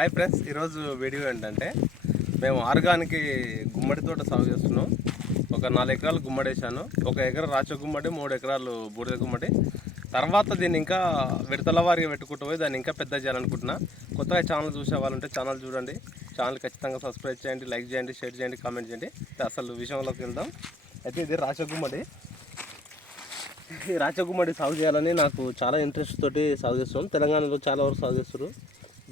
Hi friends ఈరోజు video ఏంటంటే మేము ఆర్గానిక్ గుమ్మడి తోట సాగు చేస్తున్నాం. ఒక నాలుగు ఎకరాలు గుమ్మడి వేసాను ఒక ఎకరా రాచ గుమ్మడి మూడు ఎకరాలు బూడిద గుమ్మడి. తర్వాత దీన్ని ఇంకా విడతల వారిగా పెట్టుకుంటూ పోయి దాన్ని ఇంకా పెద్ద చేయాలనుకుంటున్నా. కొత్తగా ఛానల్ చూసే వాళ్ళు ఉంటే ఛానల్ చూడండి. ఛానల్ ఖచ్చితంగా సబ్స్క్రైబ్ చేయండి లైక్ చేయండి షేర్ చేయండి కామెంట్ చేయండి. అయితే అసలు విషయంలోకి వెళ్దాం. అయితే ఇది రాచ గుమ్మడి. ఈ రాచగుమ్మడి సాగు చేయాలని నాకు చాలా ఇంట్రెస్ట్ తోటి సాగు చేస్తున్నాం. తెలంగాణలో చాలా వరకు సాగు చేస్తారు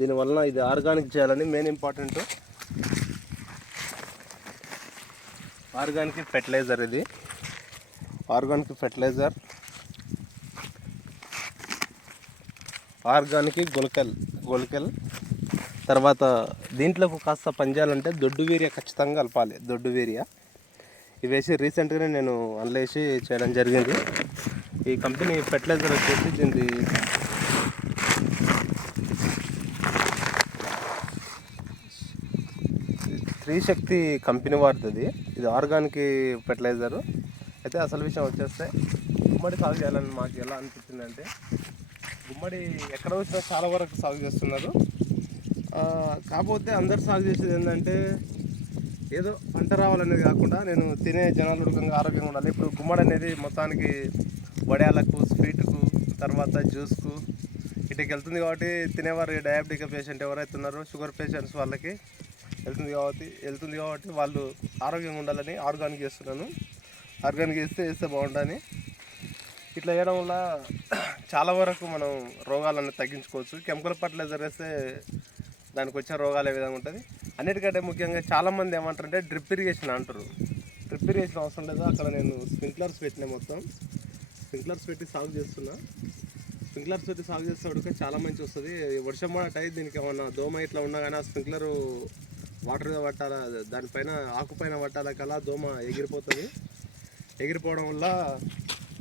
దీనివలన ఇది ఆర్గానిక్ చేయాలని మెయిన్ ఇంపార్టెంట్ ఆర్గానిక్ ఫెర్టిలైజర్ ఇది. Organic fertilizer. ఆర్గానిక్ గొలకల్ గొలకల్. తర్వాత దీంట్లో కాస్త పనిచేయాలంటే దొడ్డు వీరియా ఖచ్చితంగా కలపాలి దొడ్డు వీరియా. ఇవి వేసి రీసెంట్గానే నేను అనలేసి చేయడం జరిగింది. ఈ కంపెనీ ఫెర్టిలైజర్ వచ్చేసి దీనిది శ్రీశక్తి కంపెనీ వాడుతుంది. ఇది ఆర్గానిక్ ఫెర్టిలైజర్. అయితే అసలు విషయం వచ్చేస్తే గుమ్మడి సాగు చేయాలని మాకు ఎలా అనిపించింది అంటే గుమ్మడి ఎక్కడ వచ్చినా చాలా వరకు సాగు చేస్తున్నారు. కాకపోతే అందరు సాగు చేసేది ఏంటంటే ఏదో పంట రావాలనేది కాకుండా నేను తినే జనాలు ఉడకంగా ఆరోగ్యంగా ఉండాలి. ఇప్పుడు గుమ్మడి అనేది మొత్తానికి వడియాలకు స్వీట్కు తర్వాత జ్యూస్కు ఇటుకి వెళ్తుంది కాబట్టి తినేవారు డయాబెటిక్ పేషెంట్ ఎవరైతే ఉన్నారో షుగర్ పేషెంట్స్ వాళ్ళకి వెళ్తుంది కాబట్టి వెళ్తుంది కాబట్టి వాళ్ళు ఆరోగ్యంగా ఉండాలని ఆర్గానిక్ చేస్తున్నాను. ఆర్గానిక్ చేస్తే వేస్తే బాగుంటుంది ఇట్లా చేయడం వల్ల చాలా వరకు మనం రోగాలను తగ్గించుకోవచ్చు. కెమికల్ ఫర్టిలైజర్ వేస్తే దానికి వచ్చే రోగాలు ఏ విధంగా ఉంటుంది? అన్నిటికంటే ముఖ్యంగా చాలామంది ఏమంటారంటే డ్రిప్ ఇరిగేషన్ అంటారు. డ్రిప్ ఇరిగేషన్ అవసరం లేదు? అక్కడ నేను స్ప్రింక్లర్స్ పెట్టినా మొత్తం. స్ప్రింక్లర్స్ పెట్టి సాగు చేస్తున్నా. స్ప్రింక్లర్స్ పెట్టి సాగు చేస్తే చాలా మంచి వస్తుంది. వర్షం పడట దీనికి ఏమన్నా దోమ ఇట్లా ఉన్నా కానీ ఆ స్ప్రింక్లరు వాటర్ పట్టాల దానిపైన ఆకుపైన పట్టాల కల్లా దోమ ఎగిరిపోతుంది. ఎగిరిపోవడం వల్ల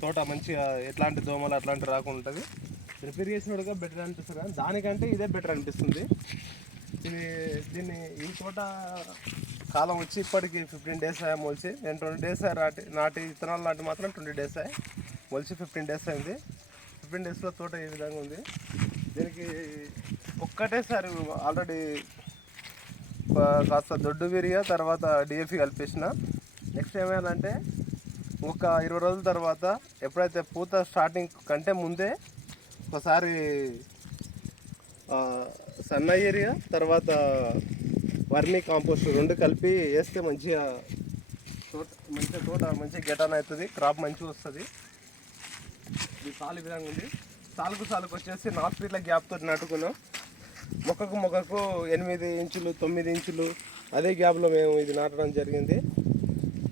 తోట మంచిగా ఎట్లాంటి దోమలు అట్లాంటివి రాకుండా ఉంటుంది రిపేర్ చేసినట్టుగా బెటర్ అనిపిస్తుంది. కానీ దానికంటే ఇదే బెటర్ అనిపిస్తుంది. ఇది దీన్ని ఈ తోట కాలం వచ్చి ఇప్పటికి ఫిఫ్టీన్ డేస్ అయ్యా మొలిచి నేను ట్వంటీ డేస్ నాటి నాటి విత్తనాలు నాటి మాత్రం ట్వంటీ డేస్ అయ్యాయి మొలిచి ఫిఫ్టీన్ డేస్ అయింది. ఫిఫ్టీన్ డేస్లో తోట ఈ విధంగా ఉంది. దీనికి ఒక్కటేసారి ఆల్రెడీ కాస్త దొడ్డు విరిగా తర్వాత డిఎఫ్ఈ కలిపేసిన. నెక్స్ట్ ఏమైందంటే ఒక ఇరవై రోజుల తర్వాత ఎప్పుడైతే పూత స్టార్టింగ్ కంటే ముందే ఒకసారి సన్న ఏరియా తర్వాత వర్మీ కాంపోస్ట్ రెండు కలిపి వేస్తే మంచిగా తోట మంచిగా తోట మంచిగా గెటాన్ అవుతుంది క్రాప్ మంచిగా వస్తుంది. ఇది సాలు విధంగా ఉంది. సాలుకు సాలుకు వచ్చేసి నాలుగు ఫీట్ల గ్యాప్తో నాటుకున్నాం. మొక్కకు మొక్కకు ఎనిమిది ఇంచులు తొమ్మిది ఇంచులు అదే గ్యాప్లో మేము ఇది నాటడం జరిగింది.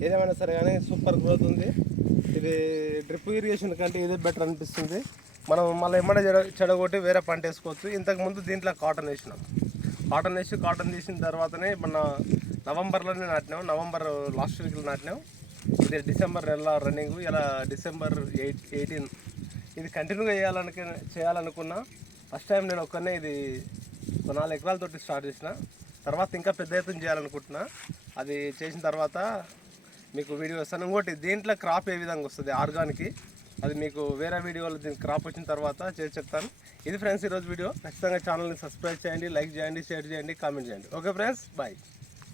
ఏదేమైనా సరే కానీ సూపర్ గ్రోత్ ఉంది. ఇది డ్రిప్ ఇరిగేషన్ కంటే ఇదే బెటర్ అనిపిస్తుంది. మనం మళ్ళీ ఎమ్మడ చెడ చెడగొట్టి వేరే పంట వేసుకోవచ్చు. ఇంతకుముందు దీంట్లో కాటన్ వేసినాం. కాటన్ వేసి కాటన్ తీసిన తర్వాతనే మన నవంబర్లోనే నాటినాం. నవంబర్ లాస్ట్ వీక్లో నాటినాం. ఇది డిసెంబర్ నెల రన్నింగ్ ఇలా డిసెంబర్ ఎయిట్ ఎయిటీన్. ఇది కంటిన్యూగా చేయాలనుకు చేయాలనుకున్నా ఫస్ట్ టైం నేను ఒక్కనే ఇది ఒక నాలుగు ఎకరాలతోటి స్టార్ట్ చేసిన. తర్వాత ఇంకా పెద్ద ఎత్తున చేయాలనుకుంటున్నా. అది చేసిన తర్వాత మీకు వీడియో వస్తాను. ఇంకోటి దీంట్లో క్రాప్ ఏ విధంగా వస్తుంది? ఆర్గానికి. అది మీకు వేరే వీడియోలో దీనికి క్రాప్ వచ్చిన తర్వాత చేసి చెప్తాను. ఇది ఫ్రెండ్స్ ఈరోజు వీడియో. ఖచ్చితంగా ఛానల్ని సబ్స్క్రైబ్ చేయండి లైక్ చేయండి షేర్ చేయండి కామెంట్ చేయండి. Okay friends bye